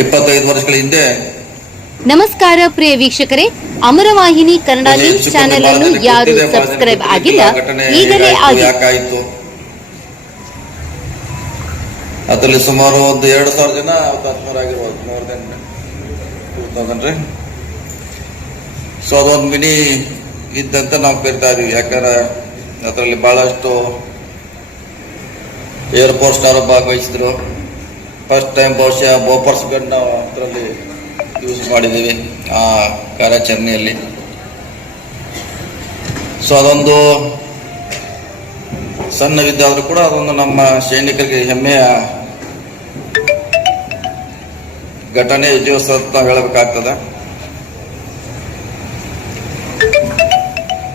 ಇಪ್ಪತ್ತೈದು ವರ್ಷಗಳ ಹಿಂದೆ ನಮಸ್ಕಾರ ಪ್ರಿಯ ವೀಕ್ಷಕರೇ ಅಮರವಾಹಿನಿ ಕನ್ನಡ ನ್ಯೂಸ್ ಚಾನೆಲ್ ಅನ್ನು ಯಾರು ಸಬ್ಸ್ಕ್ರೈಬ್ ಆಗಿಲ್ಲ ಈಗಲೇ ಆಗಿ. ಯಾಕಾಯ್ತು ಅದರಲ್ಲಿ ಸುಮಾರು ಒಂದು ಎರಡು ಸಾವಿರ ಜನ ಹುತಾತ್ಮರಾಗಿರ್ಬೋದು ಮೋರ್ ದೆನ್ ಟೂ ತೌಸಂಡ್ ರೀ. ಸೊ ಅದೊಂದು ಮಿನಿ ಇದ್ದಂತ ನಾವು ಕರಿತಾ ಇದೀವಿ ಯಾಕಂದ್ರೆ ಅದರಲ್ಲಿ ಬಹಳಷ್ಟು ಏರ್ಫೋರ್ಸ್ನವರು ಭಾಗವಹಿಸಿದ್ರು ಫಸ್ಟ್ ಟೈಮ್ ಬಹುಶಃ ಬೋಪರ್ಸ್ ಗನ್ ನಾವು ಅದರಲ್ಲಿ ಯೂಸ್ ಮಾಡಿದ್ದೀವಿ ಆ ಕಾರ್ಯಾಚರಣೆಯಲ್ಲಿ. ಸೊ ಅದೊಂದು ಸಣ್ಣ ವಿದ್ಯಾದರೂ ಕೂಡ ಅದೊಂದು ನಮ್ಮ ಸೈನಿಕರಿಗೆ ಹೆಮ್ಮೆಯ ಘಟನೆ ದಿವಸ ಅಂತ ಹೇಳಬೇಕಾಗ್ತದೆ.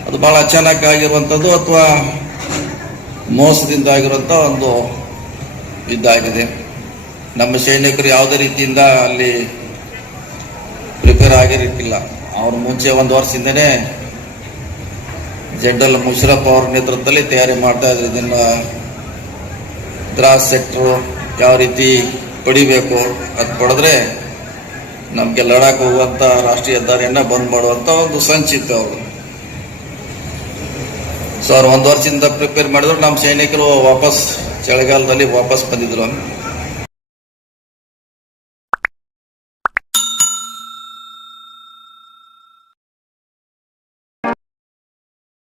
ಅದು ಬಹಳ ಅಚಾನಕ್ ಆಗಿರುವಂಥದ್ದು ಅಥವಾ ಮೋಸದಿಂದ ಆಗಿರುವಂಥ ಒಂದು ಇದಾಗಿದೆ ನಮ್ಮ ಸೈನಿಕರು ಯಾವುದೇ ರೀತಿಯಿಂದ ಅಲ್ಲಿ ಪ್ರಿಪೇರ್ ಆಗಿರಲಿಲ್ಲ ಅವ್ರ ಮುಂಚೆ ಒಂದು ವರ್ಷದಿಂದನೇ ಜನರಲ್ ಮುಷರಫ್ ಅವ್ರ ನೇತೃತ್ವದಲ್ಲಿ ತಯಾರಿ ಮಾಡ್ತಾ ಇದ್ರು. ಇದನ್ನ ದ್ರಾಸ್ ಸೆಕ್ಟ್ರು ಯಾವ ರೀತಿ ಪಡಿಬೇಕು ಅದು ಪಡೆದ್ರೆ ನಮಗೆ ಲಡಾಖ್ ಹೋಗುವಂತ ರಾಷ್ಟ್ರೀಯ ಹೆದ್ದಾರಿಯನ್ನ ಬಂದ್ ಮಾಡುವಂತ ಒಂದು ಸಂಚಿತ್ತು ಅವರು ಸೊ ಅವ್ರು ಒಂದು ವರ್ಷದಿಂದ ಪ್ರಿಪೇರ್ ಮಾಡಿದ್ರು. ನಮ್ಮ ಸೈನಿಕರು ವಾಪಸ್ ಚಳಿಗಾಲದಲ್ಲಿ ವಾಪಸ್ ಬಂದಿದ್ರು.